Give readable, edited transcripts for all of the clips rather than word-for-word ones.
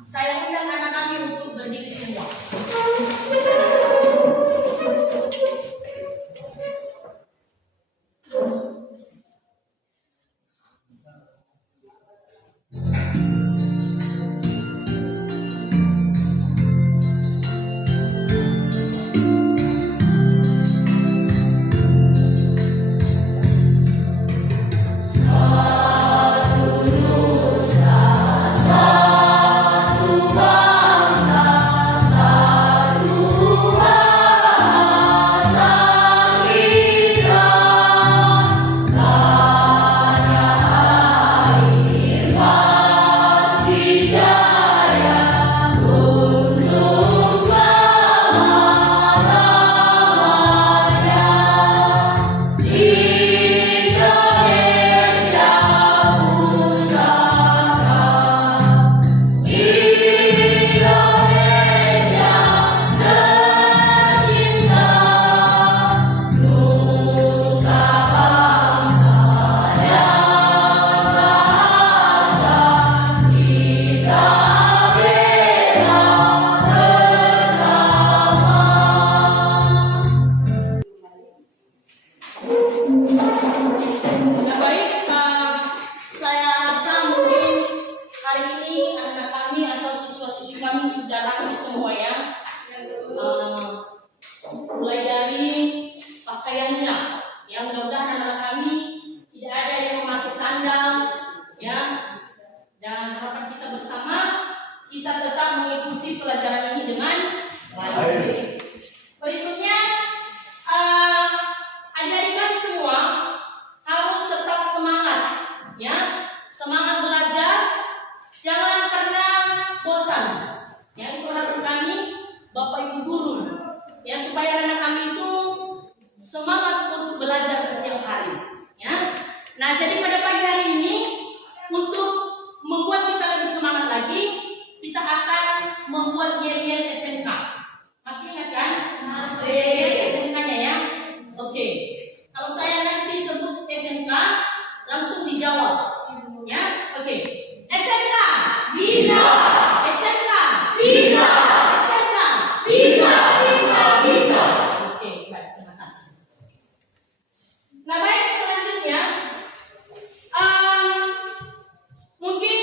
Saya undang anak kami untuk berdiri semua. Mulai dari pakaiannya, yang mudah-mudahan anak kami tidak ada yang memakai sandal, ya. Dan harapan kita bersama, kita tetap mengikuti pelajaran ini dengan baik. Berikutnya, adik-adik kami semua harus tetap semangat, ya. Semangat belajar, jangan pernah bosan. Ya, itu harapan kami, Bapak Ibu guru. Ya, supaya anak kami itu semangat untuk belajar setiap hari, ya. Nah, jadi pada pagi hari ini untuk membuat kita lebih semangat lagi, kita akan membuat yel-yel SMK. Masih ingat kan? Masih. Yel SMK-nya ya. Oke. Kalau saya nanti sebut SMK, langsung dijawab, ya. Oke. SMK bisa. SMK bisa. SMK bisa. Nah, baik, selanjutnya mungkin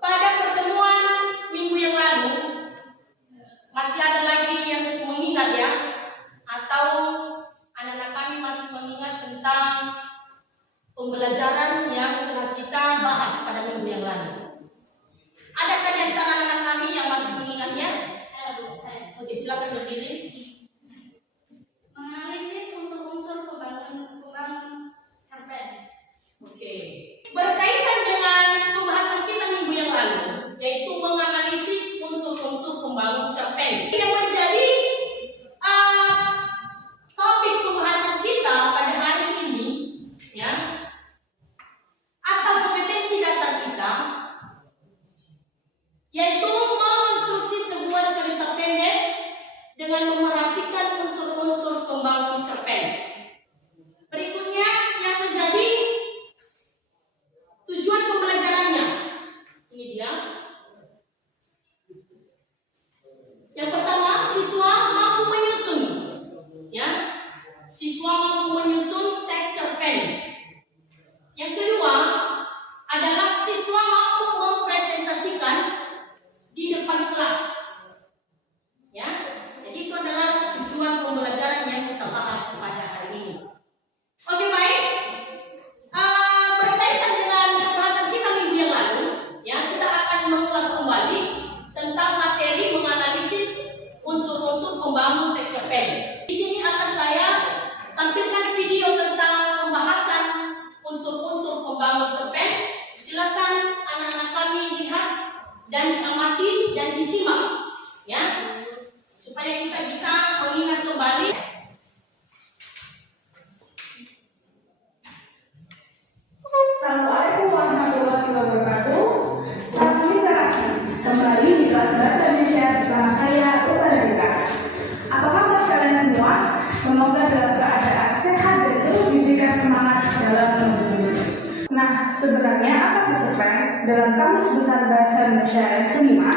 pada pertemuan minggu yang lalu masih ada lagi yang mengingat, ya, atau anak-anak kami masih mengingat tentang pembelajaran yang telah kita bahas pada minggu yang lalu. Adakah di antara anak-anak kami yang masih mengingatnya? Oke, silakan berdiri. Analisis unsur-unsur pembangun cerpen. Oke. Berkaitan dengan pembahasan kita minggu yang lalu, yaitu menganalisis unsur-unsur pembangun cerpen. Yang menjadi topik pembahasan kita pada hari ini, ya, atau kompetensi dasar kita, yaitu mengonstruksi sebuah cerita pendek dengan memerhatikan unsur-unsur pembangun cerpen. Berikutnya yang menjadi tujuan pembelajarannya. Ini dia. Yang pertama, siswa mampu menyusun, ya. Siswa mampu menyusun teks cerpen. Yang kedua adalah siswa mampu mempresentasikan di depan kelas, ya. Jadi itu adalah tujuan pembelajaran yang kita bahas pada hari ini. Oke, baik. Berkaitan dengan pembahasan kita minggu yang lalu, ya, kita akan mengulas kembali tentang materi menganalisis unsur-unsur pembangun teks cerpen. Di sini akan saya tampilkan video tentang pembahasan unsur-unsur pembangun cerpen. Silakan anak-anak kami lihat dan diamati dan disimak, ya, supaya kita bisa mengingat kembali. Assalamualaikum warahmatullahi wabarakatuh. Salam literasi. Kembali di kelas bahasa Indonesia bersama saya, Ustazah Rika. Apa kabar kalian semua? Semoga dalam keadaan sehat dan terus diberikan semangat dalam menuntut. Nah, sebenarnya apa itu cerpen? Dalam Kamus Besar Besar Bahasa Indonesia yang kelima,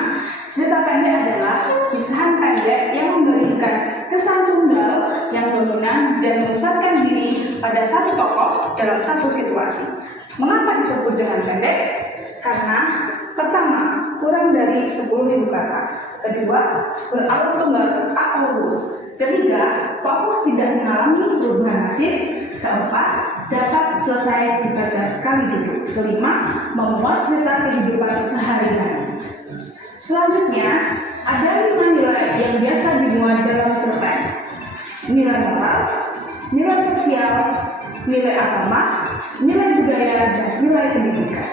cerita pendek adalah kisahan pendek yang memberikan kesan tunggal yang dominan dan membesarkan diri pada satu tokoh dalam satu situasi. Mengapa disebut dengan pendek? Karena pertama, kurang dari 10.000 kata. Kedua, beralur tunggal atau lurus. Ketiga, tokoh tidak mengalami perubahan nasib. Keempat, dapat selesai dibaca sekali dulu. Kelima, memuat cerita kehidupan sehari-hari. Selanjutnya, ada 5 nilai yang biasa dimuat dalam cerpen. Nilai moral, nilai sosial, nilai agama, nilai budaya, dan nilai pendidikan.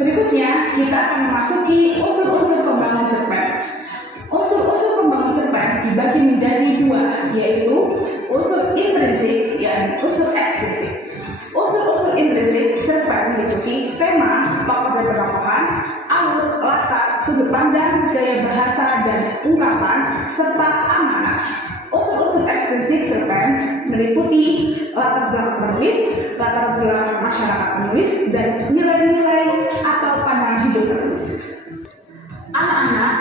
Berikutnya, kita akan memasuki unsur-unsur pembangun cerpen. Unsur-unsur pembangun cerpen dibagi menjadi dua, yaitu unsur intrinsik dan unsur ekstrinsik. Unsur-unsur intrinsik cerpen meliputi tema, tokoh dan tokohan, alur, latar, sudut pandang, gaya bahasa dan ungkapan, serta amanat. Unsur-unsur ekstrinsik cerpen meliputi latar belakang penulis, latar belakang masyarakat penulis, dan nilai-nilai atau pandangan hidup penulis. Anak-anak,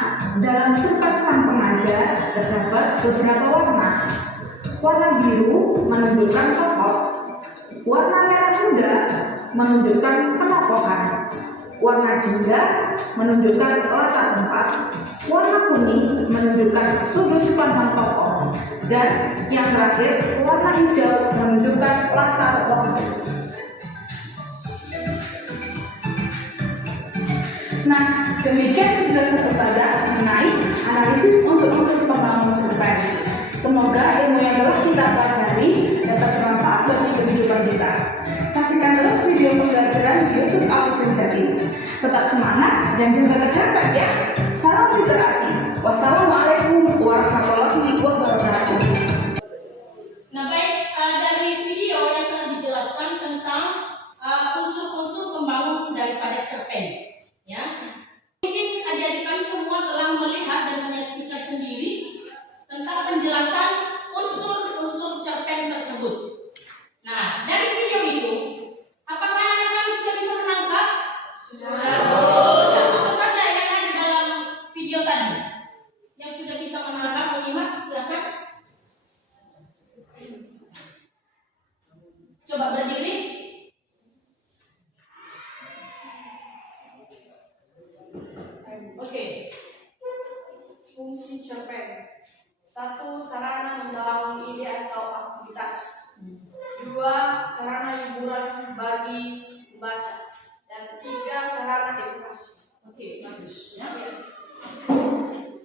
dalam cerpen sang pengajar terdapat beberapa warna. Warna biru menunjukkan tokoh, warna merah muda menunjukkan penokohan, warna jingga menunjukkan latar tempat, warna kuning menunjukkan sudut pandang tokoh, dan yang terakhir warna hijau menunjukkan latar waktu. Nah, demikian penjelasan Ustazah mengenai analisis unsur-unsur pembangun cerpen. Semoga ilmu yang telah kita pelajari dapat bermanfaat bagi kehidupan kita. Saksikan terus video pembelajaran di YouTube Ausenjati. Tetap semangat dan jaga kesehatan ya. Salam literasi. Wassalamualaikum warahmatullahi wabarakatuh. Nah baik, dari video yang telah dijelaskan tentang unsur-unsur pembangun daripada cerpen, ya. Mungkin adik-adik kami semua telah melihat dan menyaksikan sendiri tentang penjelasan unsur-unsur cerpen tersebut. Nah, dari video itu, apakah anak kami sudah bisa menangkap? Sudah. Apa saja yang ada dalam video tadi? Yang sudah bisa menangkap, menyimak, silakan. Coba berdiri. Oke. Fungsi cerpen. 1. Sarana mendalami ide atau aktivitas. 2. Sarana hiburan bagi pembaca. Dan 3. Sarana edukasi. Oke, bagus. Ya.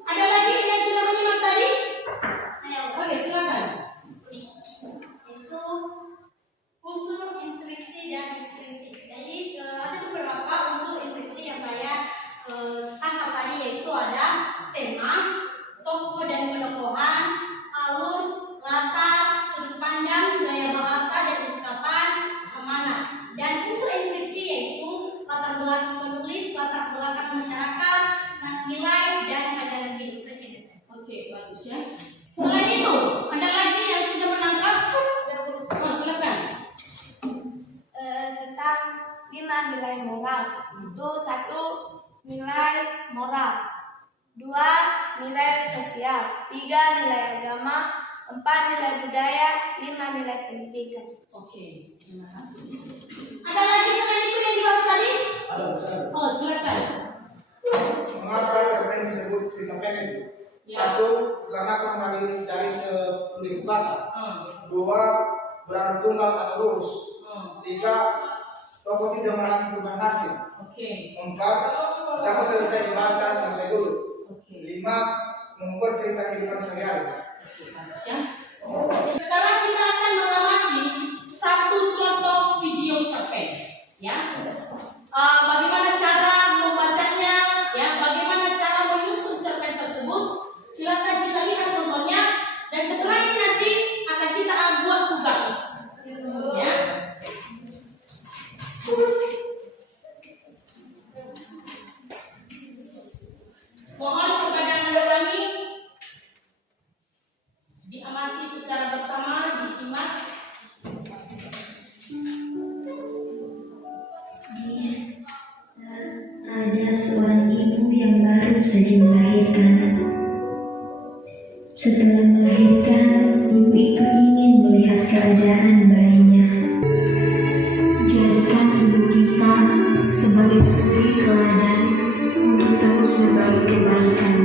Ada lagi yang sudah menyimak tadi? Oke, silakan. Itu unsur intriksi dan ekstrinsi. Jadi ada beberapa unsur intriksi yang saya tangkap tadi, yaitu ada tema, tokoh dan penokohan, alur, latar, sudut pandang, gaya bahasa dan ungkapan, amanat. Dan unsur intriksi yaitu latar belakang penulis, latar belakang masyarakat, nilai dan pandangan hidup saja. Oke, bagus ya. Selain itu, ada lagi yang sudah menangkap? Oh, silakan. Tentang 5 nilai moral. Itu 1 nilai moral, 2 nilai sosial, 3 nilai agama, 4 nilai budaya, 5 nilai pendidikan. Oke, terima kasih. Ada lagi selain itu yang dibahas tadi? Ada Ustaz. Oh, silakan. Mengapa cerpen disebut cerita pendek? Ya. 1. Karena kurang dari 10.000 kata. 2. Beralur tunggal atau lurus. 3. Tokoh tidak mengalami perubahan nasib. Oke. 4. Dapat selesai dibaca selesai dulu. Oke. 5. Membuat cerita kehidupan sehari-hari. Oke, bagus ya. Sekarang kita akan mengamati satu contoh video cerpen, ya. Bagaimana cara membacanya, ya. Bagaimana cara menyusun cerpen tersebut. Silakan kita lihat contohnya, dan setelah ini nanti akan kita buat tugas, ya. Mohon kepada anak kami diamati secara bersama, disimak. ada seorang ibu yang baru saja melahirkan. Setelah melahirkan, ibu itu ingin melihat keadaan bayinya. Jadikan ibu kita sebagai suri teladan untuk terus berbagi kebaikan.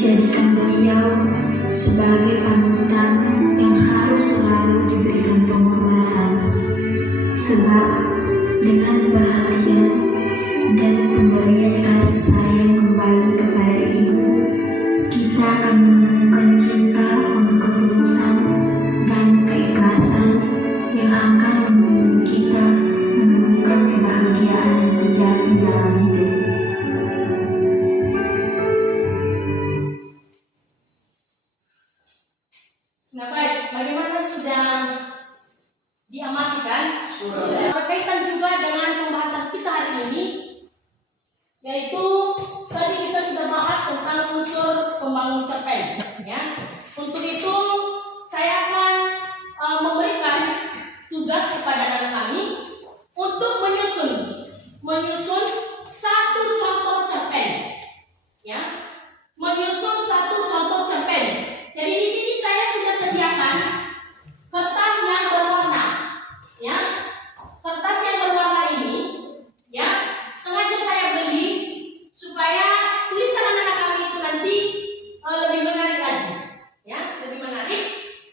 Jadikan beliau sebagai panutan yang harus selalu diberikan penghormatan. Sebab dengan perhatian dan pemberian kasih sayang kembali kepada ibu, kita akan menemukan cinta penuh ketulusan dan keikhlasan yang akan membimbing kita menemukan kebahagiaan yang sejati dalam hidup. Nah baik, bagaimana sudah diamati kan? Sudah. Berkaitan juga dengan pembahasan kita hari ini, yaitu tadi kita sudah bahas tentang unsur pembangun cerpen. Ya. Untuk itu saya akan memberikan tugas kepada anak kami untuk menyusun satu contoh cerpen. Ya, menyusun satu contoh cerpen. Jadi di sini saya sudah sediakan kertas yang berwarna, ya. Kertas yang berwarna ini, ya, sengaja saya beli supaya tulisan anak-anak kami itu nanti lebih menarik lagi, ya, lebih menarik.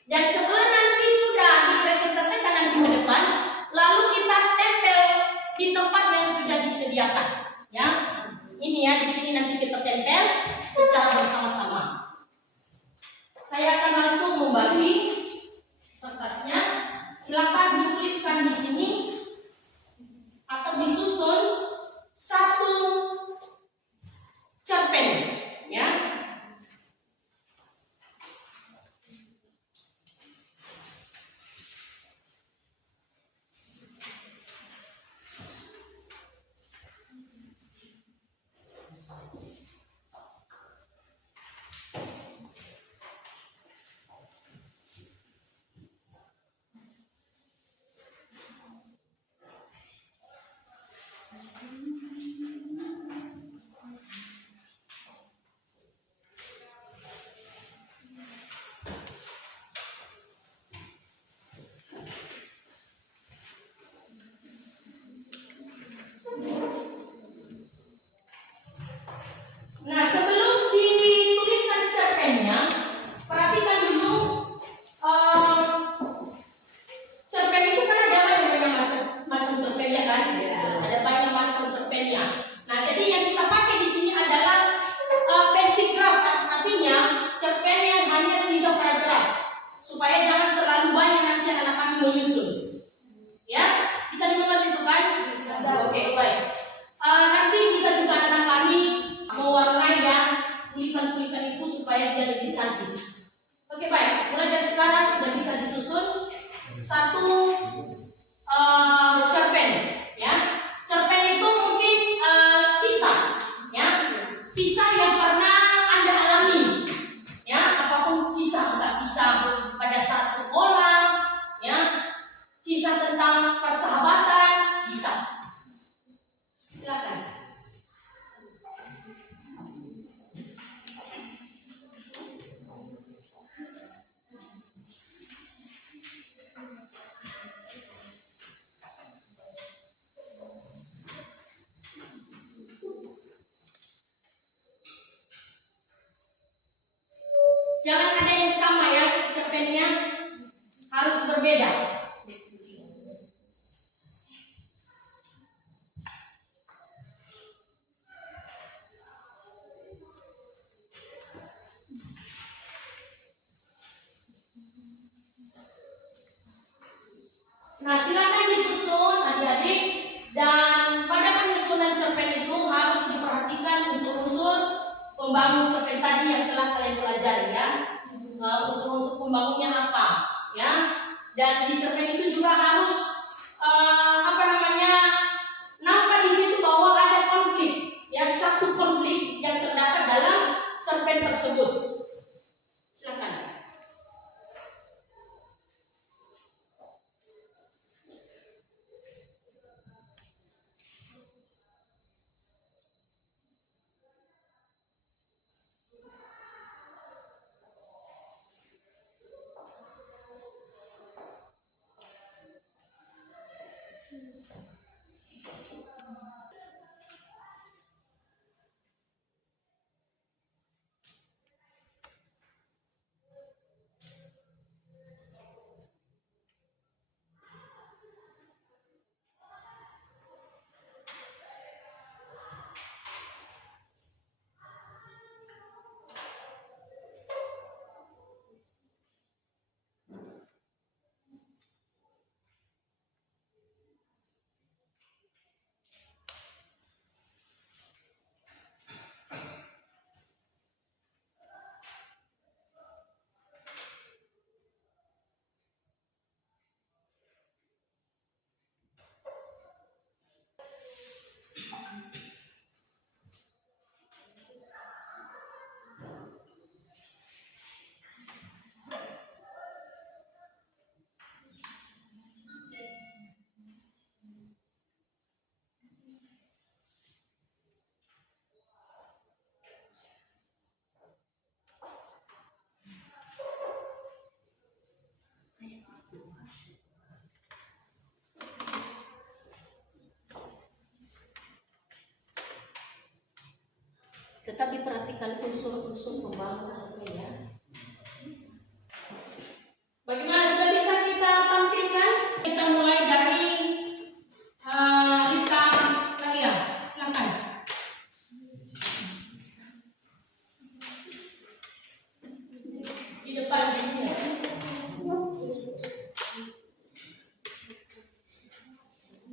Dan setelah nanti sudah dipresentasikan nanti ke depan, lalu kita tempel di tempat yang sudah disediakan, ya. Ini ya, di sini nanti kita tempel secara bersama-sama. Saya akan langsung membagi kertasnya. Silakan dituliskan di sini atau disusun satu cerpen, ya. Nah, sebelum dituliskan cerpennya, perhatikan dulu cerpen itu kan ada banyak macam cerpennya kan? Ada banyak macam cerpennya. Nah, jadi yang kita pakai di sini adalah pentigraf, artinya cerpen yang hanya 3 paragraf, supaya jangan terlalu banyak nanti anak kami menyusun. Ya, bisa dimengerti itu kan? Oke, baik. Nanti bisa juga anak kami mewarnai ya tulisan-tulisan itu supaya dia lebih cantik. Oke, baik. Mulai dari sekarang sudah bisa disusun satu cerpen, ya. Cerpen itu mungkin kisah, ya. Kisah yang pernah Anda alami, ya. Apapun kisah, entah kisah pada saat sekolah, ya. Kisah tentang persahabatan, bisa. Silakan. Jangan ada yang sama ya, cerpennya harus berbeda. Nah, silakan disusun adik-adik, dan pada penyusunan cerpen itu harus diperhatikan unsur-unsur pembangun cerpen tadi yang telah kalian pelajari ya. Unsur-unsur pembangunnya apa, ya. Dan di cerpen itu juga harus nampak di situ bahwa ada konflik, ya, satu konflik yang terdapat dalam cerpen tersebut. Silakan. Tetap diperhatikan unsur-unsur pembangun tersebut ya. Bagaimana sudah bisa kita tampilkan? Kita mulai dari Rita Maria, silakan. Di depan di sini.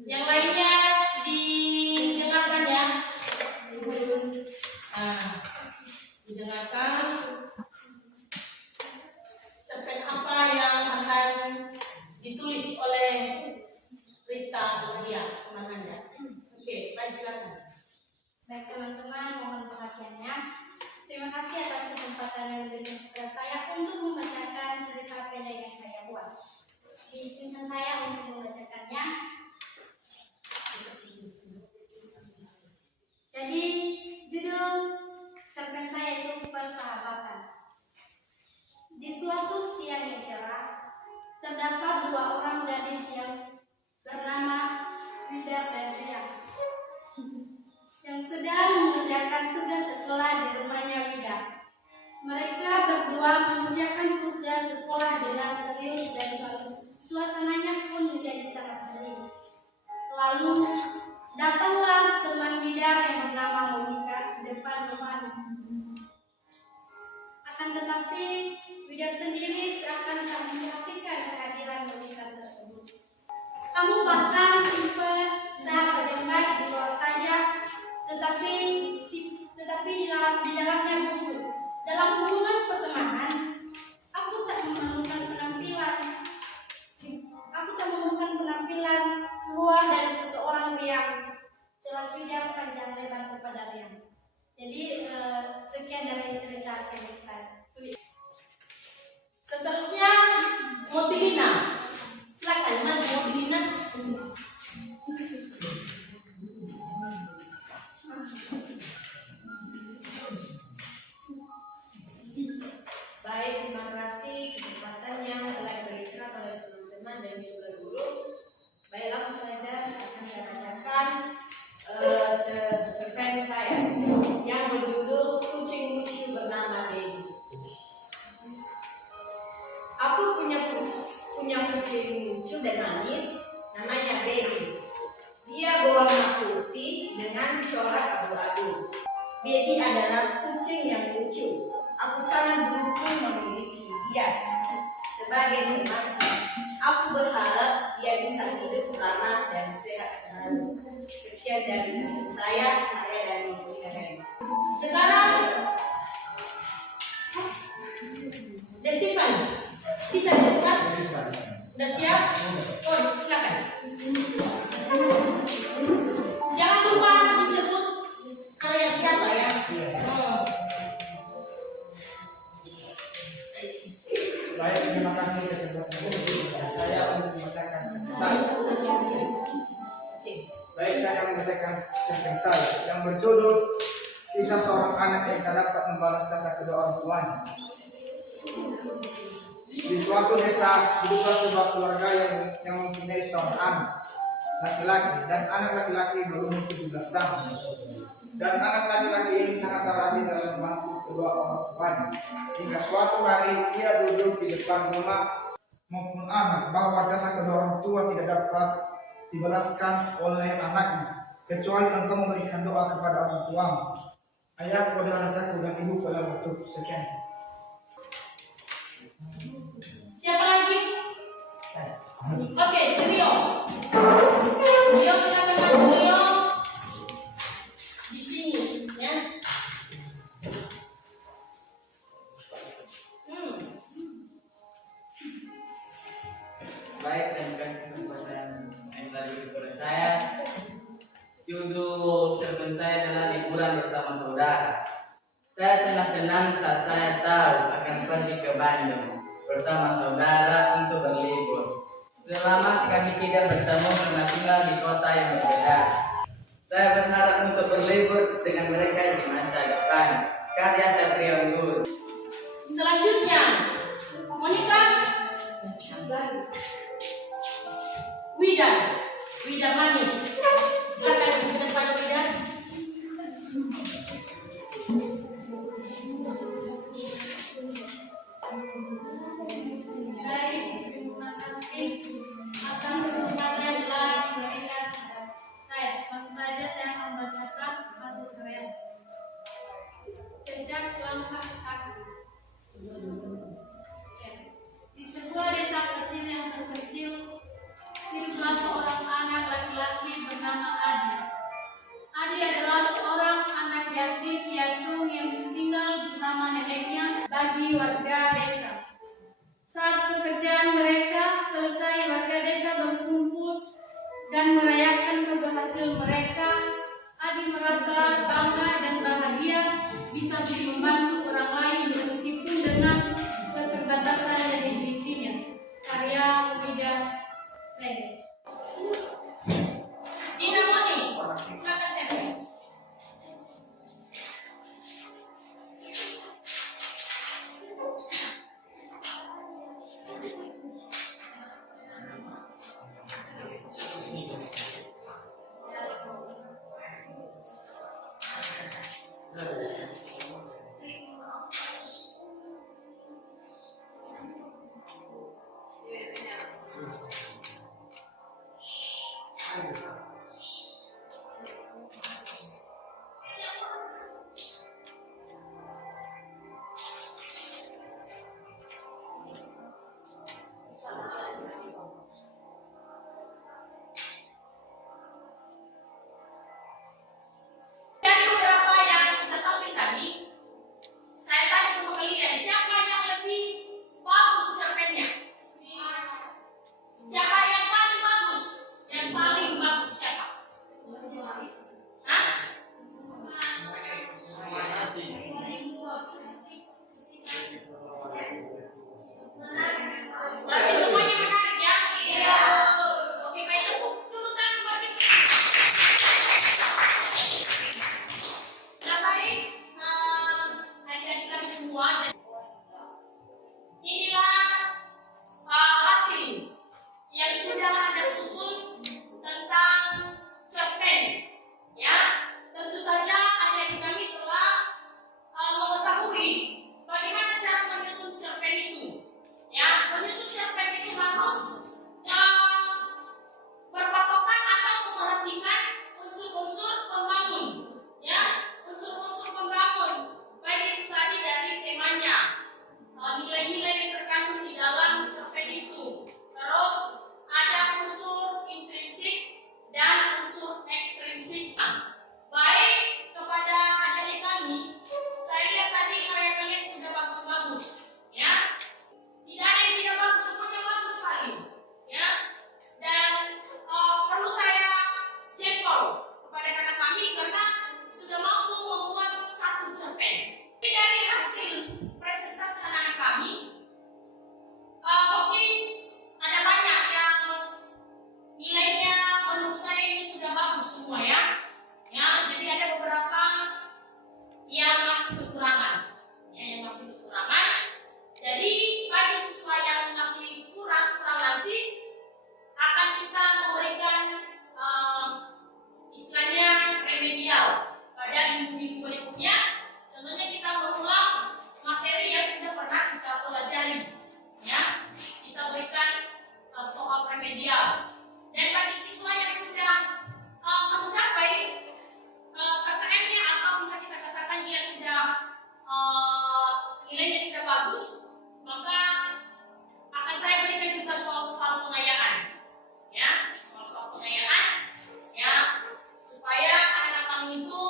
Yang lainnya didengarkan ya. Didengarkan cerpen apa yang akan ditulis oleh Rita Maria teman Anda. Oke, baik silakan. Baik teman-teman, mohon perhatiannya. Terima kasih atas kesempatan yang diberikan kepada saya untuk membacakan cerita pendek yang saya buat. Izinkan saya untuk membacakannya. Jadi judul cerpen saya itu Persahabatan. Di suatu siang yang cerah, terdapat dua orang gadis yang bernama Widar dan Ria yang sedang mengerjakan tugas sekolah di rumahnya Widar. Mereka berdua mengerjakan tugas sekolah dengan serius dan suasananya pun menjadi sangat hening. Lalu datanglah teman Widar yang bernama Monika di depan rumahnya. Akan tetapi Widar sendiri seakan tak memperhatikan kehadiran Monika tersebut. Kamu bahkan tipe sahabat yang baik di luar saja, tetapi di dalamnya busuk. Dalam hubungan pertemanan, aku tak memerlukan penampilan luar dari seseorang yang jelas Widar panjang lebar kepada Rian. Jadi sekian dari cerita pendek saya. Seterusnya Motilina. Silakan Mas Motilina. Baik, terima kasih kesempatan yang telah diberikan oleh teman-teman dan juga guru. Baik, langsung saja akan saya bacakan cerpen saya yang berjudul Kucing Lucu Bernama Baby. Aku punya kucing lucu dan manis, namanya Baby. Dia berwarna putih dengan corak abu-abu. Baby adalah kucing yang lucu. Aku sangat beruntung memiliki dia sebagai teman. Aku berharap dia bisa hidup lama dan sehat selalu. Sekian dari cerita saya, karya dari Monika Herima. Sekarang Destifan. Bisa Destifan? Udah siap? Oh, silakan. Jangan lupa disebut karya siapa ya. Baik, terima kasih kesempatan saya untuk membacakan cerpen saya. Baik, saya akan membacakan cerpen saya yang berjudul Kisah Seorang Anak yang Tak Dapat Membalas Jasa Kedua Orang Tuanya. Di suatu desa hiduplah sebuah keluarga yang mempunyai seorang anak laki-laki dan anak laki-laki berumur 17 tahun. Dan anak laki-laki ini sangat rajin dalam membantu kedua orang tuanya. Hingga suatu hari ia duduk di depan rumah mengamak bahwa jasa kedua orang tua tidak dapat dibalaskan oleh anaknya kecuali engkau memberikan doa kepada orang tuamu. Ayahku adalah rajaku dan ibuku adalah ratuku. Sekian. Siapa lagi? Oke, si Rio. Rio silakan maju Rio. Di sini ya. Baik, terima kasih kesempatan yang telah diberikan kepada saya. Judul meskipun saya adalah liburan bersama saudara. Saya sangat senang saat saya tahu akan pergi ke Bandung bersama saudara untuk berlibur. Selama kami tidak bertemu karena tinggal di kota yang berbeda. Saya berharap untuk berlibur dengan mereka di masa depan. Karya Satria Unggul. Selanjutnya, Monica. Widan Manis. Silakan di depan Widan. Baik, terima kasih atas kesempatan yang telah diberikan kepada saya. Langsung saja saya akan membacakan hasil karya. Jejak langkah kaki. Ya. Di sebuah desa kecil yang terpencil, hiduplah seorang anak laki-laki bernama Adi. Adi adalah seorang anak yatim piatu yang tinggal bersama neneknya bagi warga desa. Saat pekerjaan mereka selesai, warga desa berkumpul dan merayakan keberhasilan mereka. Adi merasa bangga dan bahagia bisa membantu orang lain meskipun dengan keterbatasan yang dimilikinya. Karya Widan Manis. Dina Moni. Silakan Teh. Dari beberapa yang sudah tampil tadi, saya tanya sama kalian, siapa yang lebih bagus cerpennya? Siapa yang paling bagus? Yang paling bagus siapa? Hah? Berarti semuanya menarik ya? Iya. Oke, baik, tepuk dulu tangan buat kita. Nah, baik, adik-adik kami semua, inilah hasil yang sudah Anda susun tentang cerpen. Ya, tentu saja adik-adik kami telah mengetahui bagaimana cara menyusun cerpen itu. Ya, menyusun cerpen itu harus berpatokan atau memperhatikan unsur-unsur pembangun. Ya, unsur-unsur pembangun. Baik itu tadi dari temanya, nilai-nilai yang terkandung di dalam cerpen itu. Terus ada unsur intrinsik dan unsur ekstrinsik. Baik, kepada adik-adik kami, saya lihat tadi karya kalian sudah bagus-bagus. Ya, tidak ada yang tidak bagus, semuanya bagus sekali. Ya, dan perlu saya jempol kepada kakak kami karena sudah mampu membuat satu cerpen. Jadi dari hasil presentasi anak-anak kami, mungkin ada banyak yang nilainya menurut saya ini sudah bagus semua ya. Ya, jadi ada beberapa yang masih kekurangan. Ya, yang masih kekurangan. Jadi bagi siswa yang masih kurang nanti akan kita memberikan istilahnya remedial pada minggu-minggu berikutnya. Contohnya kita mengulang materi yang sudah pernah kita pelajari. Ya, kita berikan soal remedial. Dan bagi siswa yang sudah mencapai KKM-nya atau bisa kita katakan dia sudah nilainya sudah bagus, maka akan saya berikan juga soal-soal pengayaan. Ya, soal-soal pengayaan ya, supaya anak-anak itu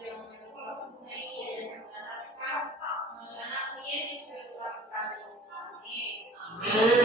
yang telah sempurna ini dan yang ataskan melalui anakmu Yesus Kristus kami. Amin.